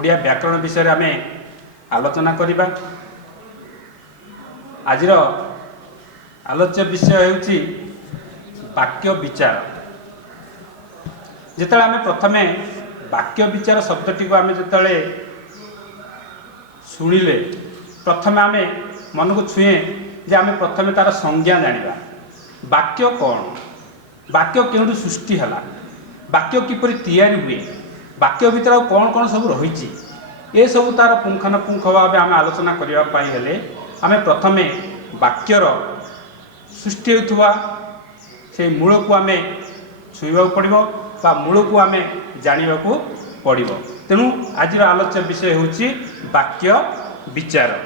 ओडिया व्याकरण विषय आम आलोचना करवा। आजिर आलोच्य विषय होउछि वाक्य विचार। जिते आम प्रथमे वाक्य विचार शब्दटी को आम जिते शुणिले प्रथम आम मन को छुए जे आम प्रथमे तार संज्ञा जानिबा। वाक्य कौन, वाक्य क्यों सृष्टि है, वाक्य किपरि तैयारी हुए, वाक्य भीतर कौन कौन सब रही, ये सब तार पुंखानुपुंख भाव आम आलोचना करने हेले आम प्रथमे वाक्यर सृष्टि होता से मूल को आम छुईबा पड़ो बा मूल को आम जाना पड़ो। तेणु आज आलोच्य विषय होछि वाक्य विचार।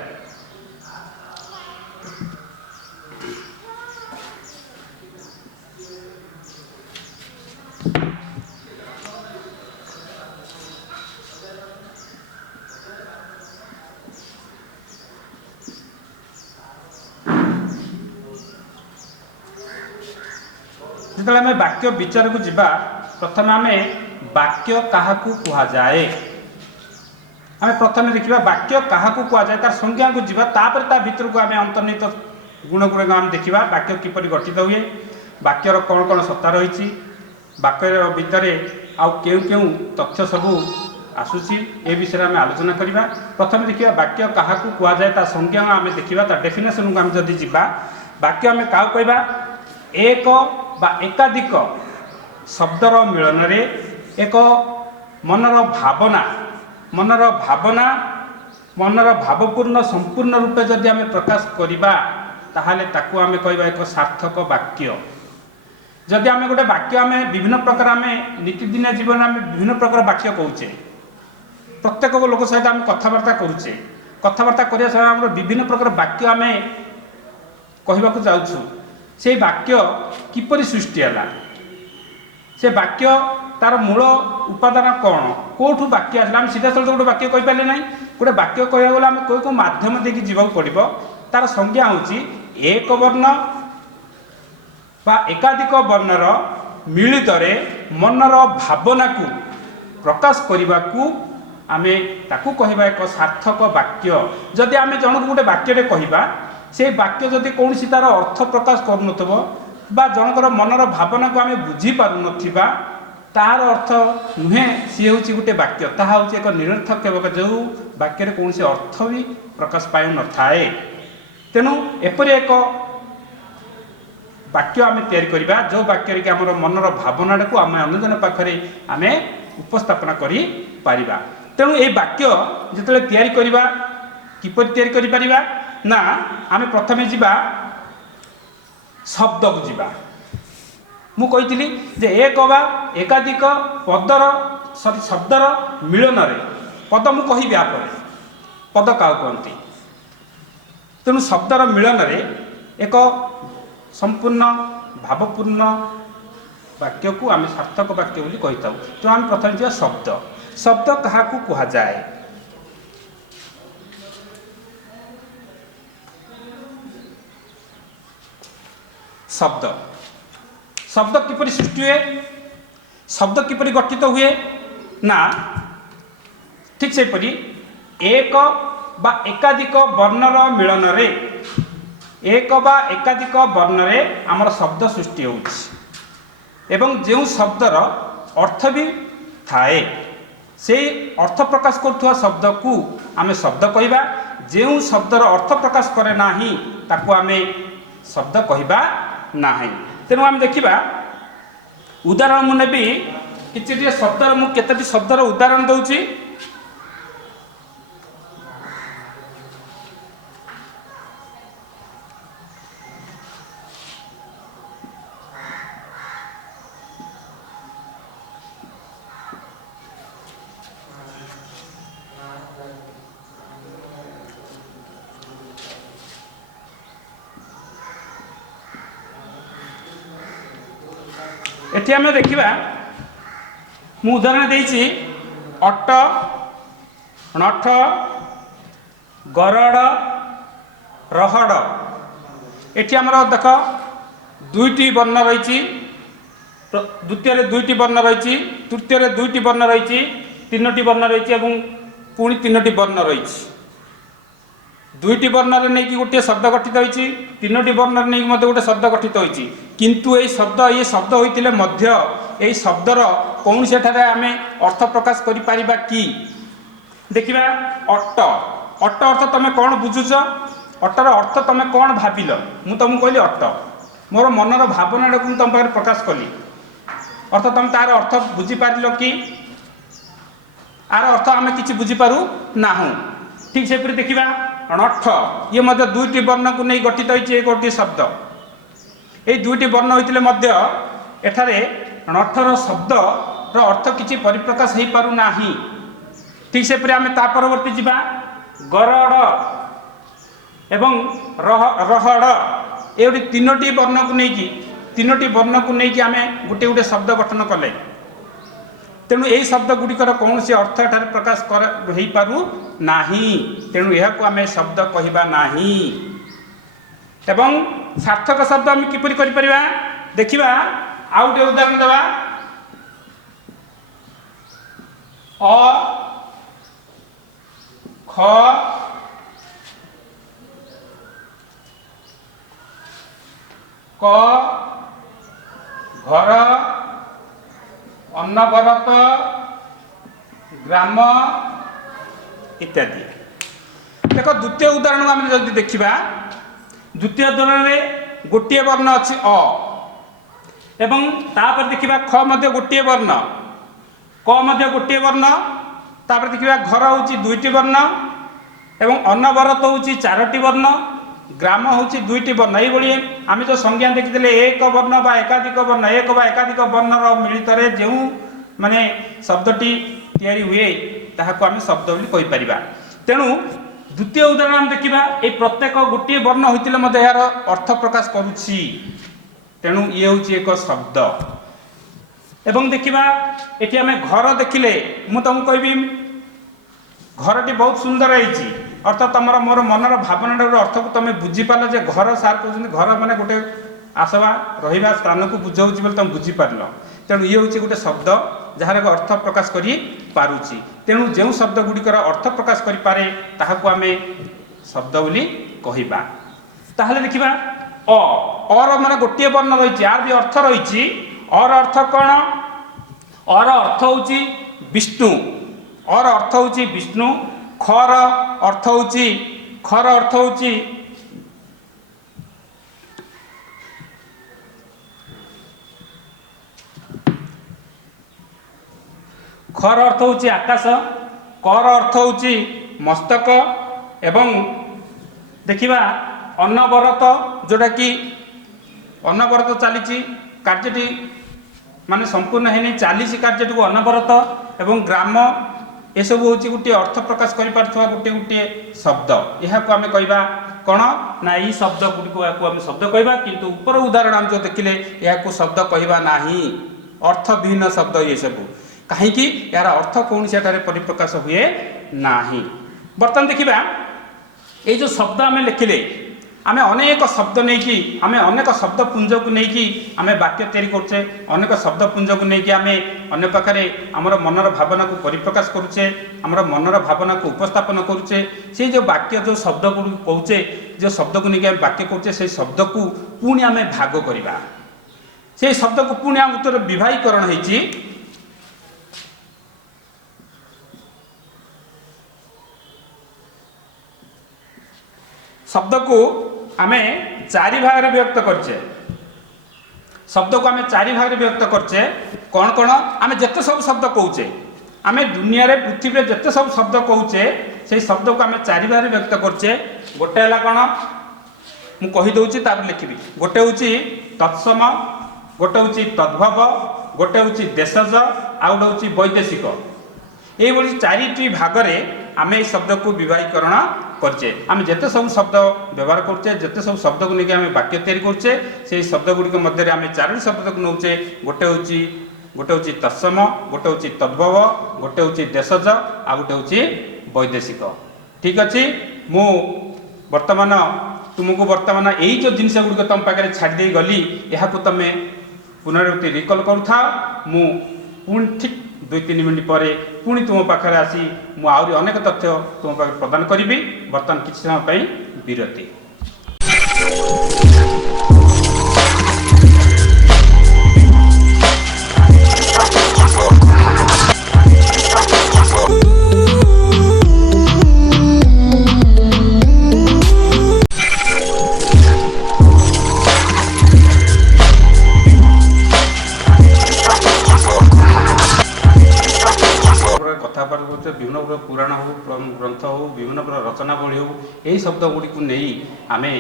जो आम वाक्य विचार को जीवा प्रथम आम वाक्य क्या कह जाए, आम प्रथम देखा वाक्य क्या कह जाए तार संज्ञा को जीवा, तापर ता भीतर को आम अंतर्निहित गुण गुण आम देखा वाक्य किपरि गठित हुए, वाक्यर कौन कौन सत्ता रही, वाक्य भितर आउ केउ केउ तथ्य सबू आसूसी ए विषय में आलोचना करवा। प्रथम देखिए वाक्य क्या कह जाए तार संज्ञा आम देखा तार डेफिनेशन को आम जदि जीवा वाक्य आम क्या कहवा एक बा एकाधिक शब्दर मिलन रे एक मनर भावपूर्ण संपूर्ण रूपे जदि आम प्रकाश करिबा ताहाले ताकू आम कहबा एक सार्थक वाक्य। जदि आम गोटे वाक्य आम विभिन्न प्रकार आम नीतिदिन जीवन आम विभिन्न प्रकार वाक्य कहूचे, प्रत्येक लोक सहित आम कथबार्ता करुचे, कथबार्ता करने समय आम विभिन्न प्रकार वाक्य आम कहवाक जाऊँ, से वाक्य किपरि सृष्टि है, से वाक्य तार मूल उपादान कौन, कौटू वाक्य आसला आम सीधा सलख गोटे वाक्य कही पारे ना। गोटे वाक्य कह गला आम कौ माध्यम देकी जीवाक पड़ो, तार संज्ञा होची एक वर्ण बा एकाधिक वर्णर मिलित मनर भावना को प्रकाश करने को आम ताकू कहबा एक सार्थक वाक्य। जदि आम जनक गोटे वाक्य कहबा से वाक्य जदि कौन सी तार अर्थ प्रकाश करूनथबो बा जनकर मनर भावना को आम बुझी पारु नथिबा तार अर्थ नुहे सी हूँ गोटे वाक्य, ताहा हूँ एक निरर्थक केवल जो वाक्य कौन से अर्थ भी प्रकाश पाई न थाए। तेणु एपरि एक वाक्य आम तैयारी करबा जो वाक्य के आमर मनर भावना को आम अन्य जन पाखरे आम उपस्थापना करि पारिबा। तेणु ये वाक्य जिते तैयारी करबा किपरि तैयारी करि पारिबा ना आम प्रथमे जीवा शब्द को जीवा। मु कही जे एक बा एकाधिक पदर सॉरी शब्दर मिलन रे पद मु कहि आप पद क्या कहती। तेणु शब्दर मिलन रे एक संपूर्ण भावपूर्ण वाक्य को आम सार्थक वाक्य बोली कही था। तेणु आम प्रथम जीवा शब्द। शब्द क्या कह जाए, शब्द शब्द किपरि सृष्टि हुए, शब्द किपरि गठित हुए ना ठीक से परी एक बा एकाधिक वर्णर मिलन रे एक बा एकाधिक वर्ण रे आमर शब्द सृष्टि होउछि एवं जो शब्दर अर्थ भी थाए से अर्थ प्रकाश करुवा शब्द को आम शब्द कहबा। जो शब्दर अर्थ प्रकाश करे नाही ताकू आम शब्द कहबा नाही। तेणु आम देखा उदाहरण मुझे किसी शब्दर मु केतोटी शब्दर उदाहरण दूची। एठी आम देखा मु उदाहरण देइछि अट नठ गरड़ रहड़। एठी आमर देख दुईटी वर्ण रही, द्वितीय दुईटी वर्ण रही, तृतीय दुईटी वर्ण रही, तीनोटी वर्ण रही, पुणी 3टी वर्ण रही, 2टी वर्ण नहीं कि गोटे शब्द गठित होती, 3टी वर्ण नहीं कि गोटे शब्द गठित होती, किंतु ये शब्द होते मध्य यही शब्दर कौन से आम अर्थ प्रकाश करिपरिबा कि देखिबा। अट अट अर्थ तुम कौन बुझुच, अटर अर्थ तुम कौन भाविल, मु तुमको कहली अट, मोर मनर भावना को तुम पाखे प्रकाश कली, अर्थ तुम तार अर्थ बुझीपार कि आर अर्थ आम कि बुझीपारू ना। ठीक से देखा नठ ये 2टी वर्ण को नहीं गठित होती गोटे शब्द, ये 2टी वर्ण होते एठारे नठर शब्द अर्थ किसी परिप्रकाश हो पारू ना। ठीक से आम ता परवर्ती जीवा गरड़ एवं रहड़, ये 3टी वर्ण को लेकिन आम गोटे गोटे शब्द गठन कले, तेणु यही शब्द गुड़िकर कौन से अर्थ एठारे प्रकाश हो पारू ना, तेणु यह आम शब्द कहवा ना। एवं सार्थक शब्द आम किपरि करिपरिबा देखिबा। आउ गोटे उदाहरण देवा, अ ख क घर अनवरत ग्राम इत्यादि। देख द्वितीय उदाहरण आम जब देखा, द्वितीय उदाहरण में गोटे वर्ण अच्छी अ एवं तापर देखा ख मध्य गोटे वर्ण, क मध्य गोटे वर्ण, तापर देखा घर हूँ 2टी वर्ण एवं अनवरत हूँ 4टी वर्ण, ग्राम हूँ 2टी वर्ण। ये आम जो संज्ञा देखी एक वर्ण बा एकाधिक वर्ण, एक बा एकाधिक वर्णर मिलित जो माने शब्दटी तैयारी हुए ताहाको आम शब्द बोली कहि परिबा। तेणु द्वितीय उदाहरण आम देखा, ये प्रत्येक गोटे वर्ण होते यार अर्थ प्रकाश करुछि, तेणु ये हूँ एक शब्द। एवं देखा ये आम घर देखिले मु तुमको कहबी घरटी बहुत सुंदर है, अर्थात तुम मोर मनर भावना अर्थ को तुम बुझीपार जे घर सार कहते घर माने गोटे आसवा रहा स्थान को बुझाऊँ बोले तुम बुझीपार। तेणु ये हूँ गोटे शब्द जार अर्थ प्रकाश करि पारुछि, तेणु जो शब्द गुड़िकर अर्थ प्रकाश करें ताहाको आम शब्द बोली कहबा। ताहले देखिबा अर माने गोटे वर्ण रही, यार भी अर्थ रही। अर अर्थ कौन? अर अर्थ होची विष्णु, अर अर्थ होची विष्णु। खर अर्थ होची खर अर्थ होची खर अर्थ होची आकाश, कर अर्थ होची मस्तक एवं देखिबा अनवरत जोटा कि अनवरत चली कार्यटी माने संपूर्ण है चली कार्यटी को अनवरत एवं ग्राम एसब हूँ गोटे अर्थ प्रकाश कर गोटे गोटे शब्द। यह आम कहवा कौन ना ये शब्द गुड़िक आम शब्द कहवा, किंतु ऊपर उदाहरण आम जो देखिले यह शब्द कहवा ना, अर्थ विहीन शब्द ये सब कहीं यार अर्थ कौन से परिप्रकाश हुए ना। बर्तमान देखा ये जो शब्द आम लिखिले आम अनेक शब्द नहीं कि आम अनेक शब्द पुंज को लेकिन आम वाक्य तैयारी करुचे, अनेक शब्द पुंज को लेकिन आम अनेक पाखे आमर मनर भावना को परिप्रकाश करुचे, आमर मनर भावना को उपस्थापन करुचे। से जो वाक्य जो शब्द को कहुचे, जो शब्द को लेकिन आम वाक्य करुचे, से शब्द को पुणी आम भाग करवा, से शब्द को पुणी आम उत्तर विभागीकरण होती। शब्द को आमे 4 भाग व्यक्त करचे, शब्द को आमे 4 भाग व्यक्त करचे। कौन कौन आमे जत्ते सब शब्द कहूचे, आमे दुनिया रे पृथ्वी रे जत्ते सब शब्द कहूचे से शब्द को आमे 4 भाग व्यक्त करचे। गोटे हला कौन मु कहि दउची तापर लिखिबी। गोटे होची तत्सम, गोटे होची तद्भव, गोटे होची देशज, आ गोटे होची वैदेशिक। ये भली 4टी भाग रे आमे शब्द को विभागीकरण करचे। आम जिते सब शब्द व्यवहार करचे, जिते सब शब्द को लेकिन आम वाक्य तैयारी करचे, से शब्द गुड़िक मध्य आम 4 शब्द को नौचे। गोटे होची तत्सम, गोटे होची तद्भव, गोटे होची देशज, आ गोटे होची वैदेशिक। ठीक अच्छे, मु वर्तमान तुमको वर्तमान यही जो जिनस गुड़िक तुम पाखे छाड़ी दे गली, यहाँ तुम पुनरावृत्ति रिकल करूथा। मु पुणी ठीक 2-3 मिनिट पर पुणी तुम पाखे आसी मु आहरी अनेक तथ्य तुम पाखे प्रदान करी। बर्तमान किसी समय विरति। विभिन्न प्रकार पुराण हो ग्रंथ हो विभिन्न प्रकार रचनावली हो यही शब्द गुड़ी को नहीं आमे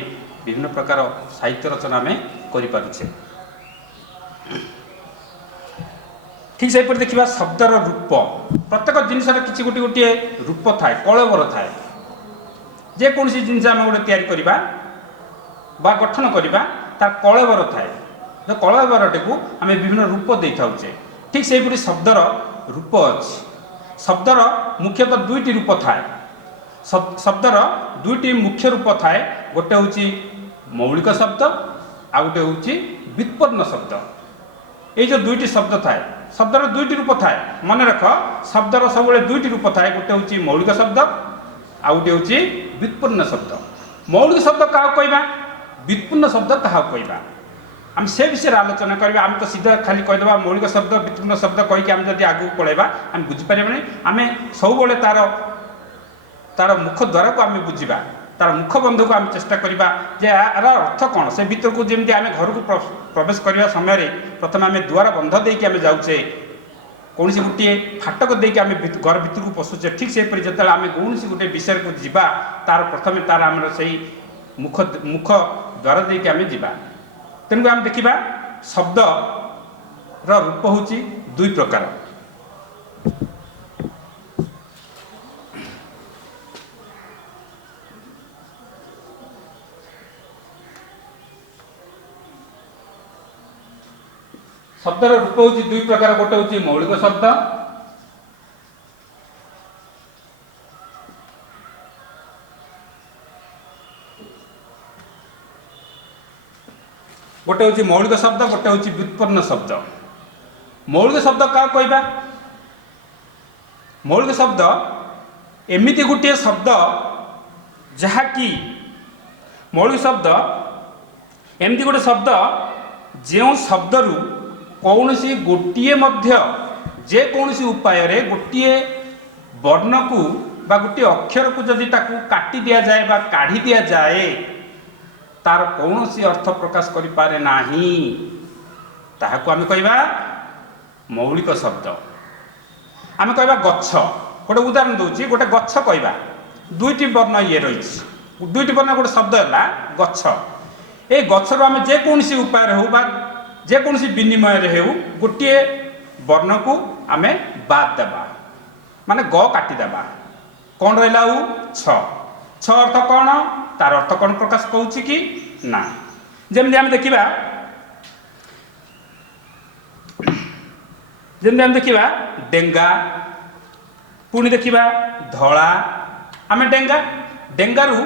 विभिन्न प्रकार साहित्य रचना आम करें। ठीक से देखा शब्दर रूप प्रत्येक जिनस किसी गोटे गोटे रूप थाए कलबर थाए जेकोसी जिनस आम गोटे तैयारी करवा बा गठन करवा तार कलबर थाए जो कलबरटे को आम विभिन्न रूप दे था। ठीक से शब्दर रूप अच्छी शब्दर मुख्यतः दुईटी रूप थाए शब्दर दुईटी मुख्य रूप थाए गोटे हूँ मौलिक शब्द आ गोटे हूँ व्युत्पन्न शब्द। ये जो दुईटी शब्द थाए शब्दर दुईटी रूप थाए मन रख शब्दर सब दुईटी रूप थाए गोटे हूँ मौलिक शब्द आ गोटे हूँ व्युत्पन्न शब्द। मौलिक शब्द क्या कहवा व्युत्पन्न शब्द क्या कहवा आम से विषय आलोचना करवा। आम तो सीधा खाली कहीदेवा मौलिक शब्द व्युत्पन्न शब्द कहीकि आम जब आगू पलैबा आम बुझीपर आम सब तार तार मुख द्वारा को आम बुझा तार मुख बंध को आम चेष्टा करवा जे यार अर्थ कौन से भीतर को जमी आम घर को प्रवेश करने समय प्रथम आम द्वार बंध देकी आम जाऊे कौन गोटे फाटक देकी आम घर भीतर को पशुचे। ठीक से जो आम कौन गोटे विषय को जीवा तार प्रथम तार आम से मुख मुख द्वार देकी आम जीवा। तेणुक आम देखा शब्द रूप हूँ दुई प्रकार। शब्दर रूप हूँ दुई प्रकार गोटे हूँ मौलिक शब्द गोटे हूँ मौलिक शब्द गोटे हूँ व्युत्पन्न शब्द। मौलिक शब्द क्या कहवा मौलिक शब्द एमिति गोटे शब्द जहाँकि मौलिक शब्द एमती गोटे शब्द जो शब्द रु कौन सी गोटे जेकोसी उपाय गोटे वर्ण को बा गोटे अक्षर को जदि ताकू काटी दिया जाए बा काढ़ी दिया जाए तार कौन सी अर्थ प्रकाश करि पारे नाही ताहाकू आमे कहबा मौलिक शब्द। आमे कहबा गच्छ गोटे उदाहरण दूची गोटे गच्छ कहबा दुईटी वर्ण ये रही दुईटी वर्ण गोटे शब्द है गच्छ। ए गच्छर आम जेकोसी उपाय हो बा जेकोसी विनिमय हो गोटे वर्ण को आमे बाद देबा माने ग काटिदेबा कौन रहा छ छ अर्थ कौन तार अर्थ कौन प्रकाश कौच कि ना जमी आम देखा जमी आम देखा डेंगा पुणी देखा धला आम डेंगा डेंगारू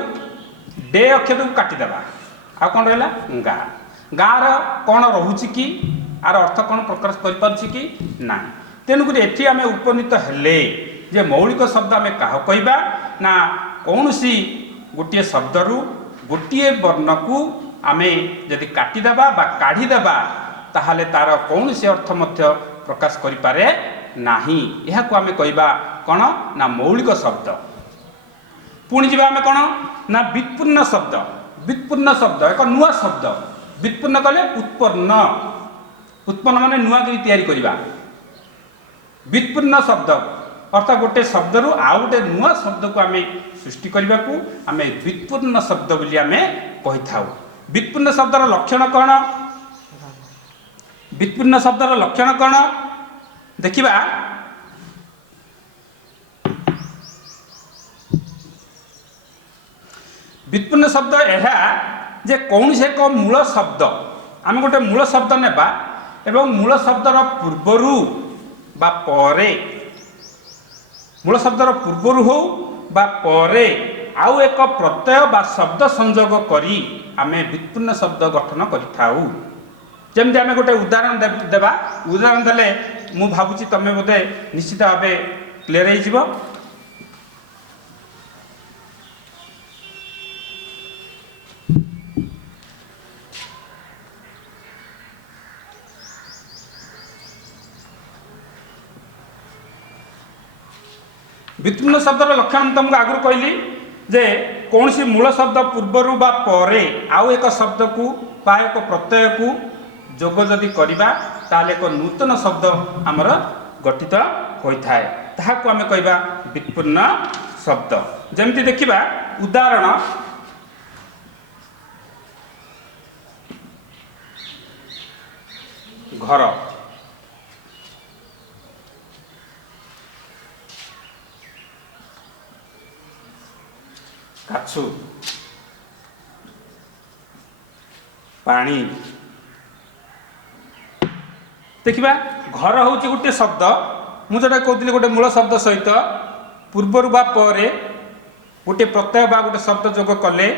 डे अक्षर को काटिदेबा आ कौन रहा गा गाँव कौन रोचे कि आर अर्थ कौन प्रकाश कि ना। तेणुक ये आम उपनीत हेले जे मौलिक शब्द आम क्या कहवा ना कौन सी गोटे शब्द रु गोटे वर्ण को आम जदि काटिदेबा बा काढ़ीदेबा ताहले तार कौन सी अर्थ मध्य प्रकाश करि पारे नाही। यह को आम कहबा कौन ना मौलिक शब्द। पुणी जी आम कौन ना व्युत्पन्न शब्द। व्युत्पन्न शब्द एक नुआ शब्द व्युत्पन्न कले उत्पन्न उत्पन्न माने नुआ करी तैयारी करबा व्युत्पन्न शब्द अर्थात गोटे शब्द रु आउ गोटे नुआ शब्द को आम सृष्टि करने को आम व्युत्पन्न शब्द बोली आम कही था। व्युत्पन्न शब्दर लक्षण कौन व्युत्पन्न शब्दर लक्षण कौन देखिबा व्युत्पन्न शब्द यह जे कौन से एक मूल शब्द आम गोटे मूल शब्द नेबा एवं मूल शब्दर पूर्वरु बा परे मूल शब्दर पूर्वरु हो बा परे आउ एक प्रत्यय बा शब्द संयोग करी आमे व्युत्पन्न शब्द गठन करिथाउ। जमि आमे गोटे उदाहरण देबा उदाहरण देले मु भावुची तमे बोधे निश्चित भाव क्लियर हो। व्युत्पन्न शब्दर लक्षण तुमको आगु कहली जे कौन सी मूल शब्द पूर्वर बा परे आउ एक शब्द को बा एक प्रत्यय को जोग जदि करिबा ताले एक नूतन शब्द आमर गठित होता है, ताहाको आमे कहबा व्युत्पन्न शब्द। जेमति देखिबा उदाहरण घर, काछु, पानी। देखिबा घर हूँ गोटे शब्द मुझे कहती गोटे मूल शब्द सहित पूर्वर बा परे गोटे प्रत्यय बा गोटे शब्द जोग कले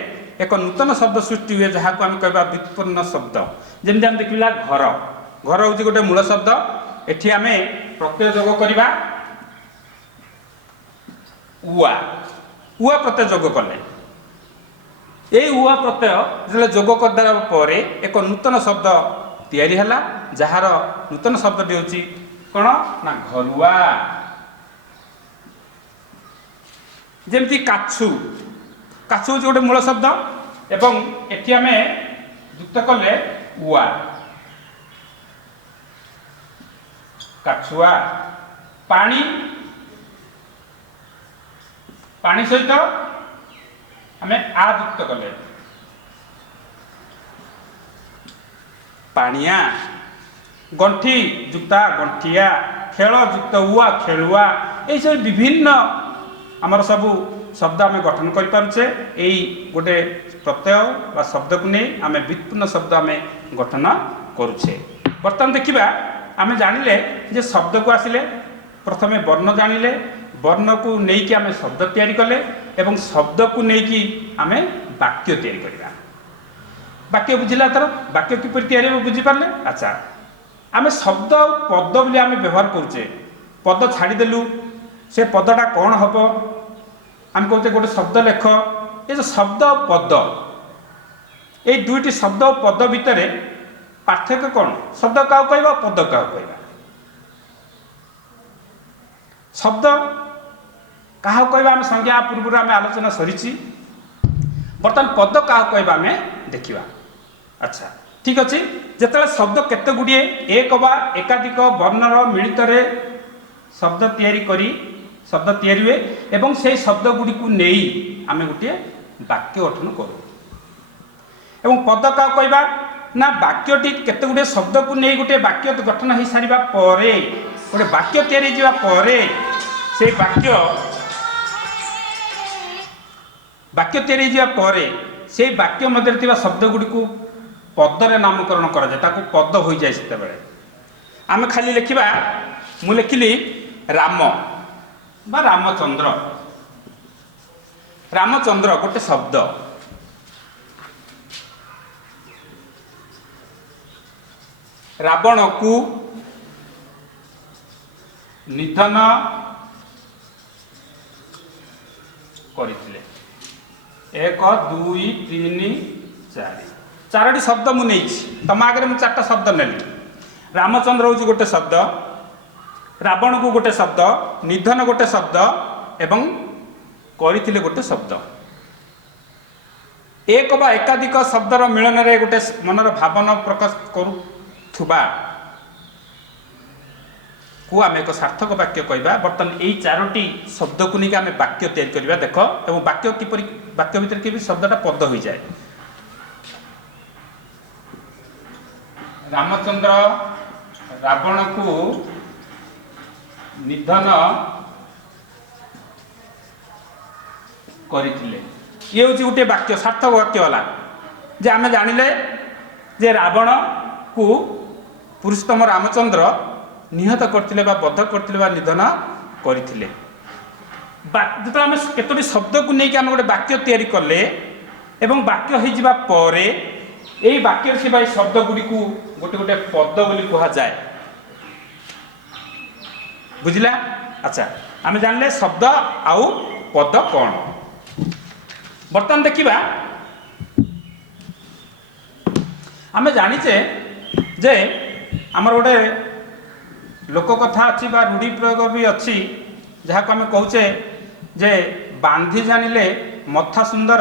एक नूतन शब्द सृष्टि हुए जहाँ को आम कहबा व्युत्पन्न शब्द। जमी आम देखा घर, घर हूँ गोटे मूल शब्द, एठी आम प्रत्यय जोग करवा उआ, उआ प्रत्यय जोग कले ये उआ प्रत्यय जो जोग करदेला पर एक नूतन शब्द तैयारी है, जार नूतन शब्दटी हूँ कौन ना घरुआ। जमती काछु, काछु हूँ गोटे मूल शब्द एवं एटी आम युक्त कले उआ, काछुआ। पानी, पानी सहित आम आ युक्त कले पानिया। गंठी जुक्ता गंठिया, खेल जुक्त उआ खेलुआ। ये सब विभिन्न आमर सबू शब्द आम गठन कर पारे, यही गोटे प्रत्यय बा शब्द को नहीं आम व्युत्पन्न शब्द आम गठन करुचे। बर्तमान देखा आम जानिले जे शब्द को आसिले प्रथमे वर्ण जानिले, वर्ण को लेकिन आम शब्द तैयारी कले एवं शब्द को लेकिन आम वाक्य तैयारी करवा। वाक्य बुझिला तर वाक्य किपर तैयारी बुझीपारे। अच्छा आम शब्द पद बोली आम व्यवहार करुचे, पद छाड़देलु से पदटा कौन हम आम कहते गोटे शब्द लेख। ये जो शब्द और पद ये दुईटी शब्द और पद भितर पार्थक्य कौन? शब्द क्या कहवा, पद क्या कहवा। शब्द क्या कहवा आम संज्ञा पूर्व आम आलोचना सरी। बर्तमान पद क्या कहवा आम देखा। अच्छा ठीक अच्छे, जिते शब्द केते गुड़िए एक बा एकाधिक वर्णर मिलित शब्द तैयारी करी शब्द तैयारी हुए एवं से शब्द गुड़ी को नहीं आम गोटे वाक्य गठन करूँ। एवं पद क्या कहवा ना वाक्यटी केते गुड़े शब्द को नहीं गोटे वाक्य गठन हो सारा पर गोटे वाक्य तैयारी जावा पर से वाक्य तैयारी जावा पर से वाक्य मध्य शब्द गुड़ी को पदरे नामकरण कर पद हो जाए। से आम खाली लिखा मु लिखिली राम बा रामचंद्र। रामचंद्र गोटे शब्द, रावण को निधन करथिले। 1 2 3 4 चारोटी शब्द मुझे तुम आगे मुझे 4टा शब्द नेली। रामचंद्र हूँ गोटे शब्द, रावण को गोटे शब्द, निधन गोटे शब्द एवं करथिले गोटे शब्द। एक बा एकाधिक शब्दर मिलन रे गोटे मनर भावना प्रकाश करुवा को आम एक सार्थक वाक्य कहवा। बर्तमान यही 4टी शब्द को लेकिन आम वाक्य तैयारी करवा। देख एवं वाक्य किपरि वाक्य भितर के शब्दटा पद हो जाए। रामचंद्र रावण को निधन करथिले। ये हूँ गोटे वाक्य सार्थक वाक्य वाला जे आम जानिले जे रावण को पुरुषोत्तम रामचंद्र निहत करथिले बा बद्ध करथिले बा निधन करथिले। जो आम केतोटी शब्द को लेकिन आम गोटे वाक्य तैयारी कले एवं वाक्य हो जावा परे यही वाक्य से शब्द गुड़ी को गोटे गोटे पद बोली कह जाए। बुझला। अच्छा आम जानले शब्द आउ पद कौन। बर्तमान देखा आम जाचे जे आमर गोटे लोक कथा अच्छी रूढ़ी प्रयोग भी अच्छी जहाँ को आम कौचे जे बांधी जानिले मथा सुंदर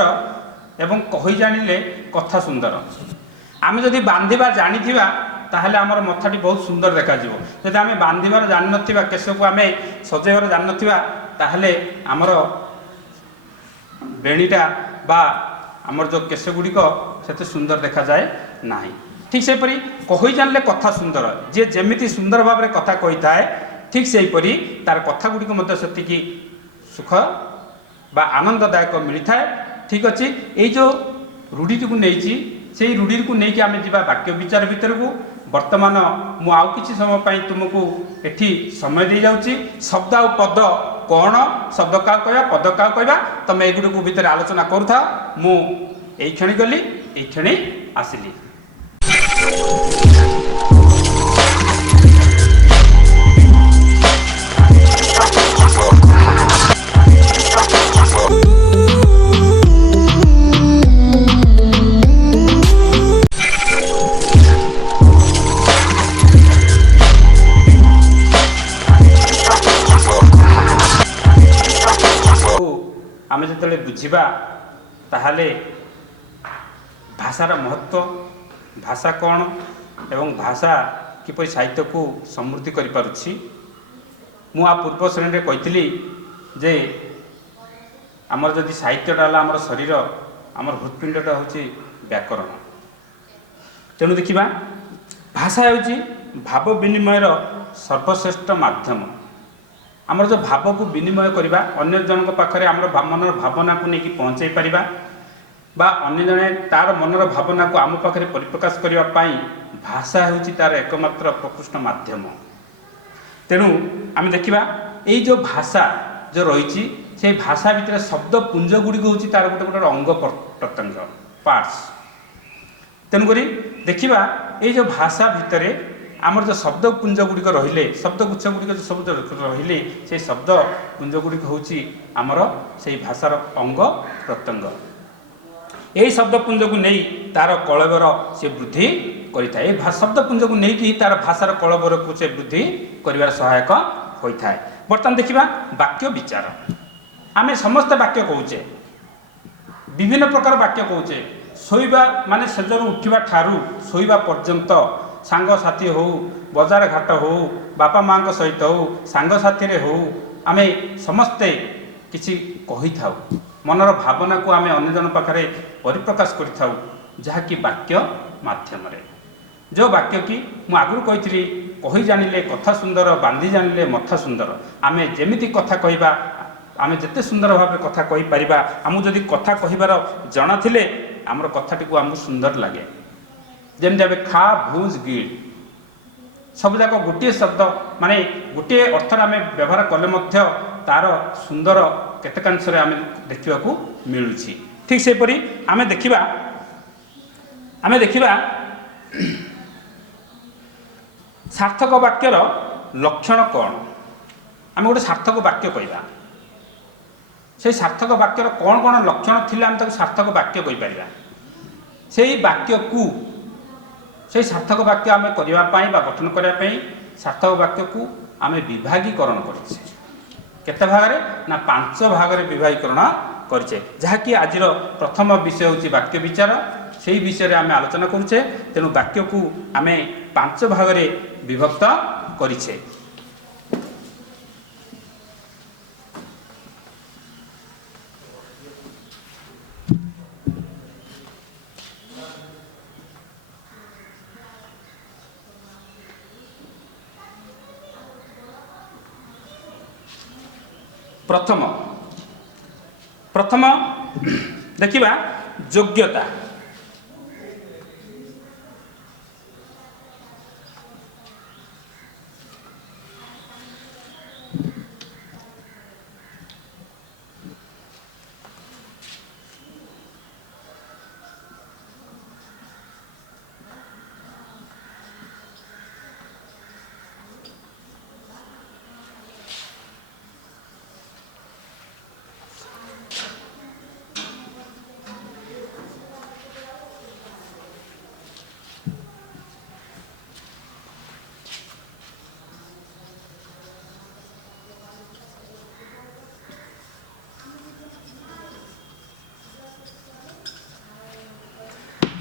एवं कही जानिले कथा सुंदर। आम जदि बांधिबा जानिथिबा ताहले आमर मथाटी बहुत सुंदर देखा जदि आम बांधिबार जान नथिबा केश को आम सजेबार जान नथिबा ताहले आमर बेणीटा बा आमर जो केश गुड़िक सेते सुंदर देखा जाए नाही। ठीक सेपरी कही जानले कथा सुंदर जे जेमिति सुंदर भाव में कथा कही थाए ठीक सेपरी तार कथा गुड़िक मध्य सेतिकी सुख बा आनंददायक मिलता है। ठीक अच्छे ये जो रूढ़ी को नहीं से रूढ़ी को लेकिन आम जा वाक्य विचार भितर को वर्तमान मु आउ किछि समय पाई तुमको एठी समय दे जाउची। शब्द आ पद कौन शब्द क्या कहवा पद क्या कहवा तुम एगुड़ी को भितर आलोचना करूथा मु एई क्षणी गली एई क्षणी आसिली। आम जो बुझा ताहले भाषार महत्व भाषा कौन एवं भाषा किपरि साहित्य को समृद्धि करि पारुछि। मु आ पूर्व श्रेणी में कही जे आमर जदि साहित्यटा आमर शरीर आमर हृत्पिंडटा हूँ व्याकरण। तेणु देखा भाषा हूँ भाव विनिमयर सर्वश्रेष्ठ माध्यम। आमर जो भाव को विनिमय करवा अन्य जनक पाखरे आमर मनर भावना को लेकिन पहुँचाई पारिबा बा अन्य जने तार मनर भावना को आम पाखरे परिप्रकाश करने पाई भाषा हूँ तार एकमात्र प्रकृष्ट माध्यम। तेणु आम देखा ये जो भाषा जो रही से भाषा भितर शब्द पुंज गुड़िक हूँ तार गोटे गोटे अंग प्रत्यंग पार्ट्स। तेणुक देखा ये जो भाषा भितर आमर जो शब्द पुंज गुड़िक रहिले शब्द गुच्छ गुड़िक जो शब्द रहिले से शब्द पुंज गुड़िक हूँ आमर से भाषार अंग प्रत्यंग। यही शब्द पुंज को नहीं तार कलबर से वृद्धि करें शब्द पुंज को लेकिन तार भाषार कलबर को से वृद्धि कर सहायक होता है। बर्तमान देखा वाक्य विचार आम समस्त वाक्य कौचे विभिन्न प्रकार वाक्य कौचे शोइबा माने सेजर उठा ठारू शोइबा पर्यंत सांग साथी हो बजार घाट हो बापा माँ सहित हो सांग साथी हो आमे समस्ते किसी कही था मनर भावना को आमे अन्य जन पाखरे परिप्रकाश करिथाउ जहाँकि वाक्य माध्यम रे जो वाक्य कि मु आगु कही कही जानिले कथा सुंदर बांधी जानिले मथा सुंदर। आमे जेमिति कथा कहबा आमे जेते सुंदर भाव कथा कहि परिबा आमु जदि कथा कहिबार जଣା थिले आमर कथाटी को आमु सुंदर लगे। जेमती आम खा भूज गिड़ सबजाक गोटे शब्द माने गोटे अर्थ आम व्यवहार कले तार सुंदर केतकांश आम देखा मिलूँ। ठीक सेपरी आम देखा सार्थक वाक्यर लक्षण कौन आम गोटे सार्थक वाक्य कहवा से सार्थक वाक्यर कौन कौन लक्षण थिले आम ताको सार्थक वाक्य कहि परिबा। सेही वाक्य को से सार्थक वाक्य आम करने गठन करने सार्थक वाक्य को आम विभागीकरण करें केते भाग ना 5 भाग में विभागीकरण करें जहाँकि आज प्रथम विषय हूँ वाक्य विचार से ही विषय आम आलोचना करुचे। तेणु वाक्य को आम 5 भाग में विभक्त करें। प्रथम देखिबा योग्यता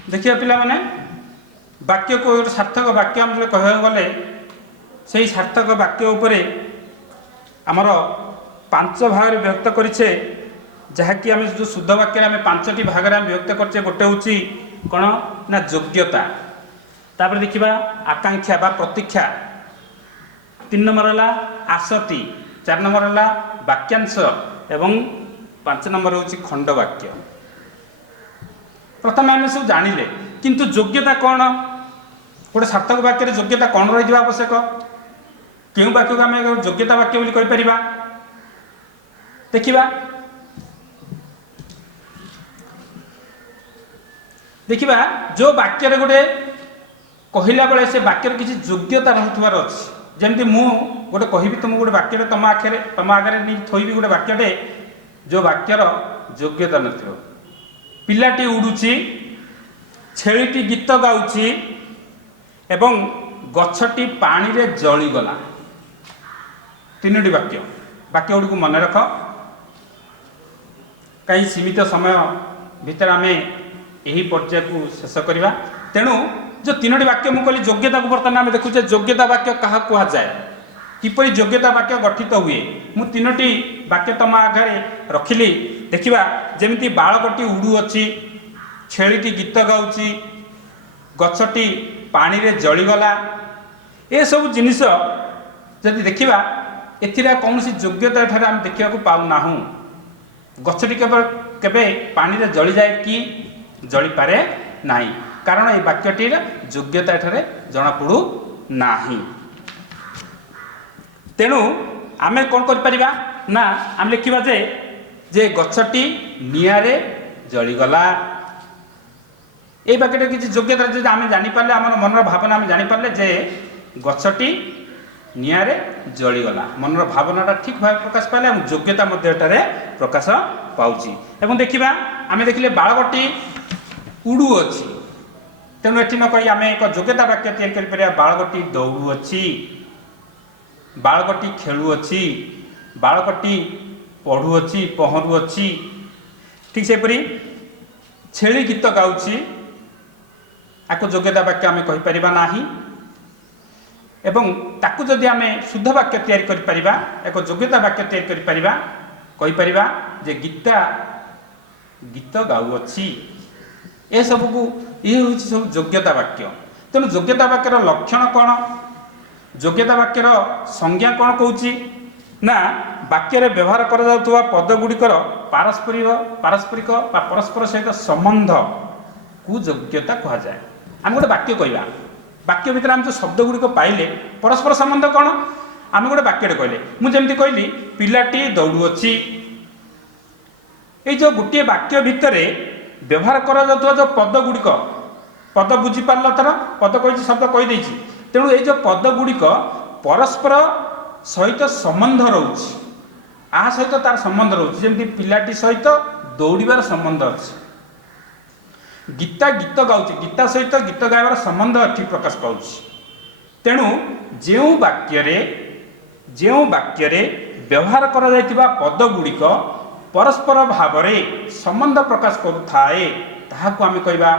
देखिए पिला माने वाक्य को एक सार्थक वाक्य आम कह गले से सार्थक वाक्य उपरे आमर 5 भाग विभक्त करें जहाँकि आम जो शुद्ध वाक्य आम 5टी भाग में विभक्त करें गोटे हूँ कौन ना योग्यता तापर देखा आकांक्षा बा प्रतीक्षा 3 नंबर है आसती 4 नंबर है वाक्यांश एवं 5 नंबर हूँ खंड वाक्य। प्रथम आम सब जानिले किंतु योग्यता कौन गोटे सार्थक वाक्य योग्यता कौन रही आवश्यक क्यों वाक्य को आम योग्यता वाक्य बोली कहीपर देखा देखा जो वाक्य गोटे कहला बेले से वाक्यर किसी योग्यता रहुथबार अच्छी जमती मु गोटे कहि तुम गोटे वाक्य तुम आगे नहीं थोबी गोटे वाक्यटे जो वाक्यर योग्यता न पिलाटी उड़ुची छेलीटी गीत गाउची एवं गछटी पानी रे जलीगला 3टी वाक्य वाक्य गुड़ी मन रख कहीं सीमित समय भितर आम यही पर्याय को शेष करवा तेणु जो 3टी वाक्य मुझे कहली योग्यता को बर्तमान आम देखुचे योग्यता वाक्य क्या कहुए किपरि योग्यता वाक्य गठित हुए मु 3टी वाक्य तुम आगे रखिली देखा जमी बालकटी उड़ुअछि छेलीटी गीत गाउची गछटी पानी रे जलीगला ये सब जिनिस जदि देखा एथिरा कौन सी योग्यता एठारे आम देखा पाऊना गछटी केवल केबे पानी रे जली जाए कि जली पारे नाही कारण ये वाक्यटीर योग्यता एठारे जना पड़ू नाही तेणु आमे कौन कर परिबा ना आम लिखिबा जे गछटी नियारे जलीगला ये वाक्यटा किसी योग्यता जो आम जानीपारे आम मनर भावना आम जानीपारे जे गछटी नियारे जलीगला मनर भावनाटा ठीक भाव प्रकाश पाले योग्यता प्रकाश पाउची एवं देखा आम देखिले बालकटी उड़ू अच्छी तेणु ये न कही आम एक योग्यता वाक्य तैयारी कर बालकटी दौड़ुअछि बालकटी खेलुअछि बालकटी पढ़ुअछि पहरुअछि ठीक सेपरी छेली गीत गाउछि आपको योग्यता वाक्य आम कहीपर नाही एवं ताकू जदि आम शुद्ध वाक्य तैयारी करि परिबा एक योग्यता वाक्य तैयारी करि परिबा कहि परिबा जे गीता गीत गाउअछि ए सब को ये हूँ सब योग्यता वाक्य तेणु योग्यता वाक्यर लक्षण कौन योग्यता वाक्यर संज्ञा कौन कहूँ ना वाक्य व्यवहार कर पदगुड़िकर पारस्परिक परस्पर सहित संबंध को योग्यता कहुए आम गोटे वाक्य कहवा वाक्य भितर आम जो शब्द गुड़िक पाइले परस्पर संबंध कौन आम गोटे वाक्य कहले मुझे कहली पिलाटी दौड़ुअछि ये जो गोटे वाक्य भितर व्यवहार करा जो पद गुड़िक पद बुझी पार तर पद कही शब्द कहीदे तेणु ये जो पद गुड़िक परस्पर सहित संबंध रोच आ सहित तार संबंध रोच जमी पिलाटी सहित दौड़ार संबंध अच्छी गीता गीत गाउची गीता सहित गीत गाइबार संबंध एटी प्रकाश पाउछि तेणु जो वाक्य व्यवहार करा जायतिबा पद गुड़िक परस्पर भाव में संबंध प्रकाश करुथाए ताहाको आमे कहबा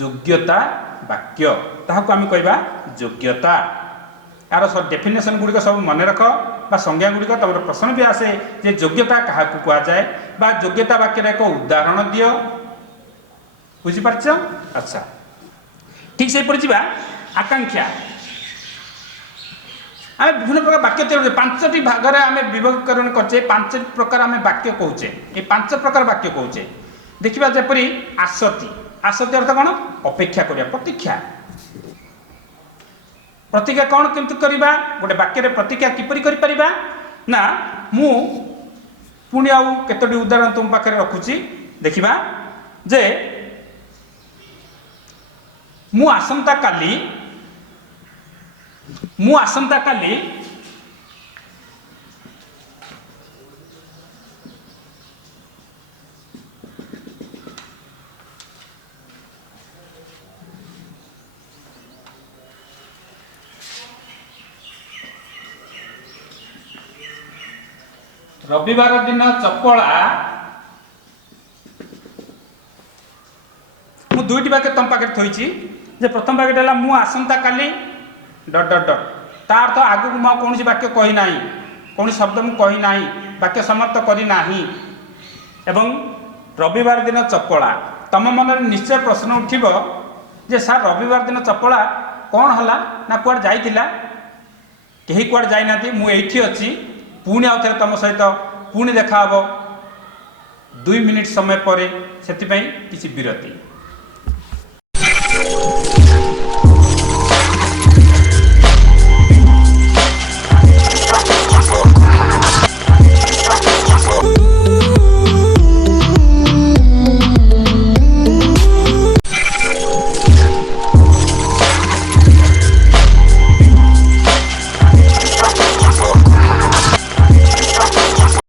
योग्यता वाक्य ताहाको आमे कहबा योग्यता यार सब डेफिनेशन गुड़िक सब मन रख बा संज्ञा गुड़िक तुम प्रश्न भी आसे जे योग्यता क्या कह जाए बा योग्यता वाक्य एक उदाहरण दियो बुझीपार अच्छा ठीक से जा आकांक्षा आम विभिन्न प्रकार वाक्य तैयार 5टी भाग में आम विभक्तिकरण करचे 5 प्रकार आम वाक्य कहचे ये 5 प्रकार वाक्य कहचे देखा जपरी आसती आसती अर्थ कौन अपेक्षा करिया प्रतीक्षा प्रतिज्ञा कौन किंतु करवा गोटे वाक्य प्रतिज्ञा किपरि करि परिबा ना मु पुणी आउ केतोटी उदाहरण तुम पाखे रखुची देखिबा जे मु आसंता काली रविवार दिन चपला मु दुईटी वाक्य तुम पाखे थोड़ी जे प्रथम वाक्य है मु आसंता काली डट डट डट ता अर्थ आगु मु कौन वाक्य कही ना कौन शब्द मु कही ना वाक्य समाप्त करना एवं रविवार दिन चपला तम मन निश्चय प्रश्न उठिब जे सार रविवार दिन चपला कौन हला ना कुआड़ जाइतिला कहीं कुआड़ जाई नाती मु एठी अछि पुणी आउ थे तुम सहित पुणी देखा 2 मिनिट समय पर से किसी विरति।